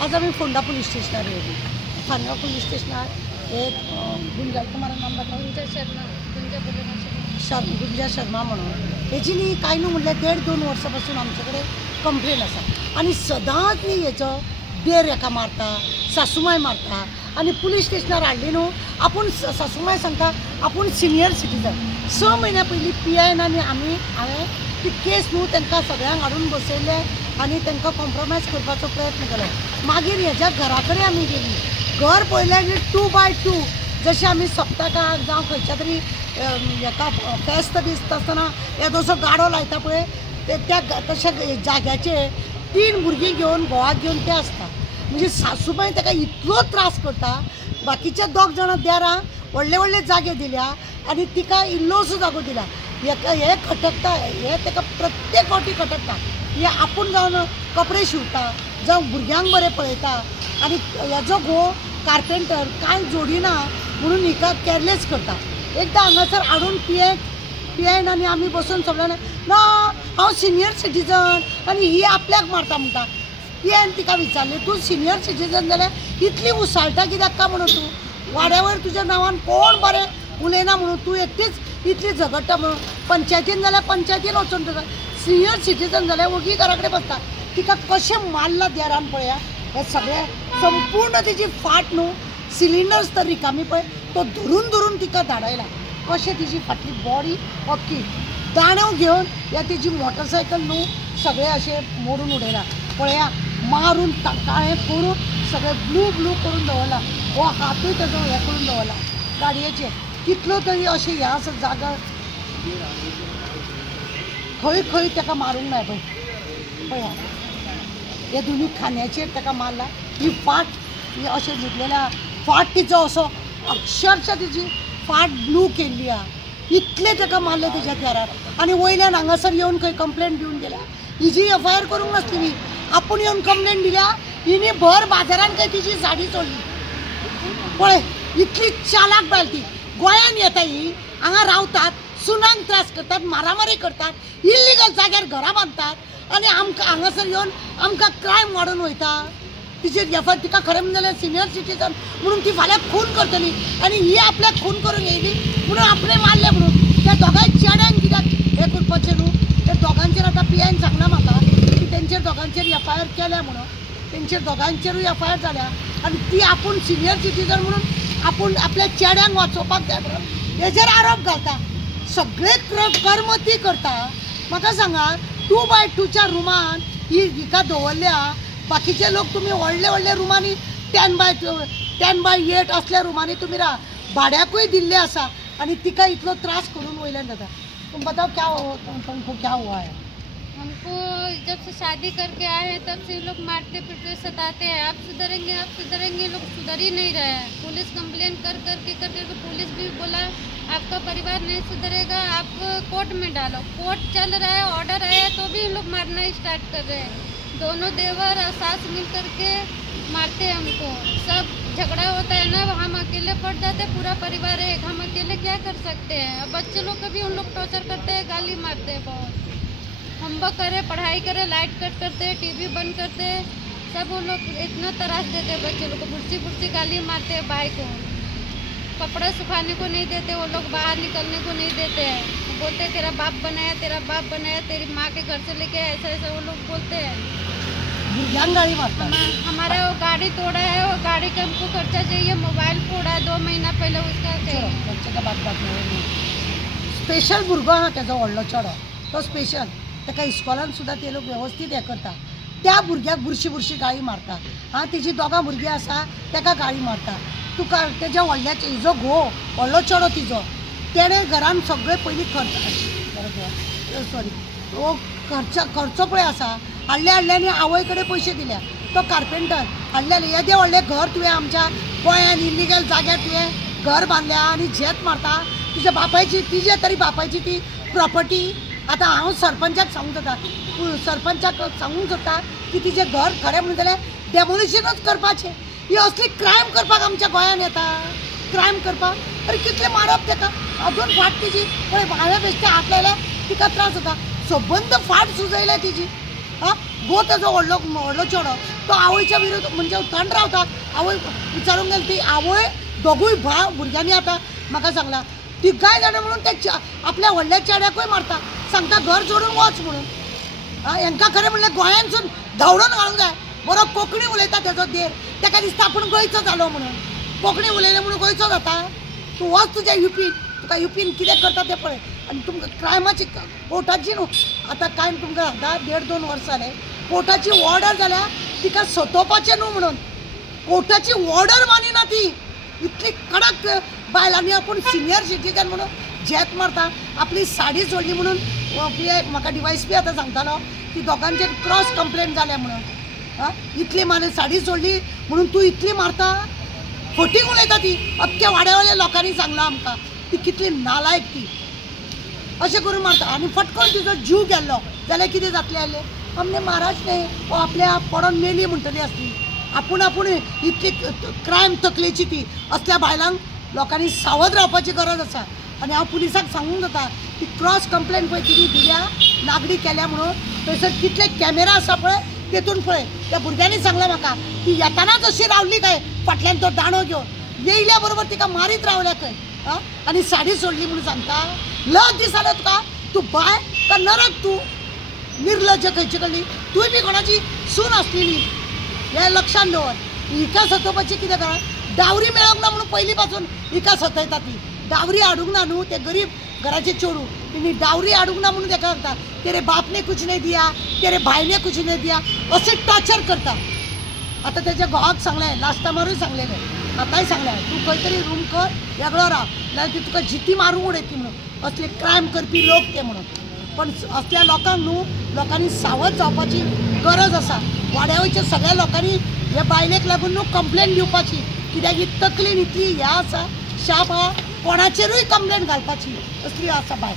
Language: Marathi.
आज आम्ही फोंडा पुलिस स्टेशनार येयली। फानगांव पुलिस स्टेशनार एक गुंजा, तुम्हारा नाम बताओ? गुंजा शर्मा म्हणून हेची न्ही काय न्हू म्हणल्यार 1.5-2 वर्सां आमच्याकडे कंप्लेन आसा आनी सदांच न्ही हेचो बेर एका मारता, सासूमाय मारता आनी पुलीस स्टेशनार हाडली न्हू आपूण सासूमाय सांगता आपूण सिनियर सिटीजन 6 म्हयन्या पयलीं PIN आनी हांवें ती केस न्हू तांकां सगळ्यांक हाडून बसयले आनी तांकां कॉम्प्रोमायज करपाचो प्रयत्न केलो। मागीर हेज्या घरा कडेन आमी गेली, घर पळयलें की 2x2 जशें आमी सप्तकाक जावं खंयच्या तरी हेका फेस्त दिसता आसतना येदोसो गाडो लायता पळय त्या तशा जाग्याचेर 3 भुरगीं घेवन घोवाक घेवन ते आसता। म्हणजे सासूबाई ताका इतलो त्रास करता, बाकीचे 2 जाणां देरां व्हडले व्हडले जागे दिल्या आनी तिका इल्लोसो जागो दिला। हे खटकता, हे ताका प्रत्येक फावटी खटकता। हे आपूण जावन कपडे शिवता जावं भुरग्यांक बरें पळयता आनी हेजो घोव कार्पेंटर कांय जोडिना म्हणून हिका केअरलेस करता। एकदां हांगासर हाडून PIN आनी आमी बसून सगळ्यांना ना हांव सिनियर सिटीजन आनी ही आपल्याक मारता म्हणटा। PIN तिका विचारलें तूं सिनियर सिटीजन जाल्यार इतली उसाळटा कित्याक काय म्हणून तूं वाड्या वयर तुज्या नांवान कोण बरें उलयना म्हणून तूं एकटीच इतली झगडटा म्हणून पंचायतीन जाल्यार पंचायतीन वचून तुका सिनियर सिटीजन जाल्यार वगी घरा कडेन बसता। तिका कशें मारला देरान पळया हे सगळें संपूर्ण तिची फाट न्हू सिलिंडर्स तर रिकामी पळय तो धरून तिका धाडयला। कशें तिची फाटली बॉडी अख्खी दांड्यो घेवन ह्या तिची मोटरसायकल न्हू सगळें अशें मोडून उडयला पळया। मारून काळें करून सगळें ब्लू करून दवरला, हो हातूय तेजो हें करून दवरला गाडयेचेर। कितलो तरी अशें हें आसा जागा खंय ताका मारूंक ना पळया। हे दोनी खांद्याचेर ताका मारला, ही फाट ही अशें न्हिदलेल्या फाट तिचो असो अक्षरशः तिची फाट ब्लू केल्ली आहा। इतले ताका मारले तेज्या देरार आनी वयल्यान हांगासर येवन खंय कंप्लेन दिवन गेल्या। हिची FIR करूंक नासली, आपूण येवन कंप्लेन दिल्या, हिणी भर बाजारान खंय तिची साडी सोडली पळय। इतली चालाक बायल ती, गोंयान येता ही हांगा रावतात, सुनांक त्रास करतात, मारामारी करतात, इल्लिगल जाग्यार घरां बांदतात आनी आमकां हांगासर येवन आमकां क्रायम वाडून वयता। तिचेर FIR तिका खरें म्हणलें जाल्यार सिनियर सिटीजन म्हणून ती फाल्यां खून करतली आनी ही आपल्याक खून करूंक येयली म्हणून आपणें मारलें म्हणून त्या दोगांय चेड्यांक कित्याक हें करपाचें न्हू। त्या दोगांचेर आतां PIN सांगना म्हाका की तेंचेर दोगांचेर FIR केल्या म्हणून, तेंचेर दोगांचेरूय FIR जाल्या आनी ती आपूण सिनियर सिटीजन म्हणून आपूण आपल्या चेड्यांक वाचोवपाक जाय म्हणून हेजेर आरोप घालता। सगळे कर्म ती करता। म्हाका सांगा 2x2च्या रुमान हिका दवरल्या, बाकीचे लोक तुम्ही व्हडले रुमांनी 10x8 असल्या रुमांनी तुम्ही राहा, भाड्याकूय दिल्ले आसा आनी तिका इतलो त्रास करून वयल्यान जाता। तुम बताओ क्या तुमको क्या हुआ है? हमको जब से शादी करके आए हैं तब से लोग मारते पीटते सताते हैं। आप सुधरेंगे, लोग सुधर ही नहीं रहे हैं। पुलिस कंप्लेन करके पुलिस भी बोला आपका परिवार नहीं सुधरेगा, आप कोर्ट में डालो। कोर्ट चल रहा है, ऑर्डर आया तो भी लोग मारना स्टार्ट कर रहे हैं। दोनों देवर और सास मिल करके मारते हैं हमको। सब झगड़ा होता है ना, हम अकेले पड़ जाते, पूरा परिवार है, हम अकेले क्या कर सकते हैं। अब बच्चे लोग को भी उन लोग टॉर्चर करते हैं, गाली मारते हैं बहुत। होमवर्क करे, पढ़ाई करे, लाइट कट करते, टीवी बंद करते, सब वो लोग इतना त्रास देते हैं बच्चे लोग को। बुर्ची गाली मारते हैं भाई को, कपड़े सुखाने को नहीं देते, वो लोग बाहर निकलने को नहीं देते हैं। बोलते हैं तेरा बाप बनाया, तेरी माँ के घर से लेके ऐसा वो लोग बोलते हैं। हमारा वो गाड़ी तोड़ा है, वो गाड़ी का हमको खर्चा चाहिए। मोबाइल फोड़ा है 2 महीना पहले, उसका स्पेशल भुरगो आहा तेजो व्हडलो चेडो, तो स्पेशल ताका इस्कॉलान सुद्दां ते लोक वेवस्थीत हें करता। त्या भुरग्याक बुरशी गाळी मारता। हां तेजी 2 भुरगीं आसा ताका गाळी मारता। तुका तेज्या व्हडल्याचे हिजो घोव व्हडलो चेडो तिजो तेणें घरान सगळे पयलीं खर्चो पळय आसा हाडल्यांनी आवय कडेन पयशे दिल्या। तो कार्पेंटर हाडलेले येदे व्हडलें घर तुवें आमच्या गोंयान इल्लिगल जाग्यार तुवें घर बांदल्या आनी झेत मारता। तुज्या बापायची तिजे तरी बापायची ती प्रॉपर्टी आतां हांव सरपंचाक सांगूंक सोदता की तिजें घर खरें म्हणून जाल्यार डेमोलिशनच करपाचें। ही असली क्रायम करपाक आमच्या गोंयान येता, क्रायम करपाक। अरे कितले मारप ताका, अजून फाट तिची पळय हांवें बेश्टे हात लायल्या तिका त्रास जाता। सबंद फाट सुजयल्या तिची। हां गो तेजो व्हडलो चेडो तो आवयच्या विरोध म्हणजे थंड रावता. आवय विचारूंक गेली ती आवय दोगूय भुरग्यांनी आतां म्हाका सांगला तिगाय जाणां म्हणून ते आपल्या व्हडल्या चेड्याकूय मारता, सांगता घर सोडून वच म्हणून. हांकां खरें म्हणल्यार गोंयांतसून धांवडोन घालूंक जाय. बरो कोंकणी उलयता तेजो देर, ताका दिसता आपूण गोंयचो जालो म्हणून. कोंकणी उलयलें म्हणून गोंयचो जाता. तूं वच तुज्या युपीन, तुका युपीन कितें करता तें पळय. आनी तुमकां क्रायमाची कोर्टाची न्हू आतां कांय तुमकां सांगता 1.5-2 वर्सां जाले कोर्टाची ऑर्डर जाल्या तिका सतोवपाचें न्हू म्हणून. कोर्टाची ऑर्डर मानिना ती. इतली कडक बायलांनी आपूण सिनियर सिटीजन म्हणून झेत मारता. आपली साडी सोडली म्हणून म्हाका DYSP आतां सांगतालो की दोगांचेर क्रॉस कंप्लेंट जाल्या म्हणून. इतली साडी सोडली म्हणून तूं इतली मारता. फटींग उलयता ती. अख्ख्या वाड्यावयल्या लोकांनी सांगलां आमकां ती कितली नालायक ती. अशें करून मारता आनी फटकन तिजो जीव गेल्लो जाल्यार कितें जातलें आसलें. हमने महाराज न्ही वो आपल्या पडोन मेली म्हणटली आसली. आपूण इतली क्रायम तकलेची ती. असल्या बायलांक लोकांनी सावध रावपाची गरज आसा. आनी हांव पुलिसाक सांगूंक जाता ती क्रॉस कंप्लेंट पळय तिणी दिल्या नागडी केल्या म्हणून थंयसर कितले कॅमेरा आसा पळय तेतून पळय त्या भुरग्यांनी सांगलां म्हाका ती येतानाच अशी रावली काय फाटल्यान तो दाणो घेवन येयल्या बरोबर तिका मारीत रावल्या खंय. आनी साडी सोडली म्हणून सांगता. लज दिसना तुका. तूं बाय का नरक तूं निर्लज्ज खंयची कडली. तुय बी कोणाची सून आसलेली हें लक्षांत दवर. हिका सतोवपाची कितें करा. डावरी मेळोंक ना म्हणून पयलीं पासून हिका सतयता ती. डावरी हाडूंक ना न्हू ते गरीब घराचे चेडूं तिणी डावरी हाडूंक ना म्हणून ताका सांगता तेरे बाप ने कुछ नहीं दिया, तेरे भाई ने कुछ नहीं दिया असे टॉर्चर करता. आता त्याच्या घोवाक सांगलें लास्ट टायमारूय सांगलेलें आतांय सांगलें तूं खंय तरी रूम कर वेगळो राव नाल्यार ती तुका जिती मारूंक उडयतली म्हणून. असले क्रायम करपी लोक ते म्हणून. पण असल्या लोकांक न्हू लोकांनी सावध जावपाची गरज आसा. वाड्यावयच्या सगळ्या लोकांनी ह्या बायलेक लागून न्हू कंप्लेंट दिवपाची. कित्याक ही तकलीन इतली ह्या आसा शाप आहा कोणाचेरूय कंप्लेंट घालपाची असली आसा बाय.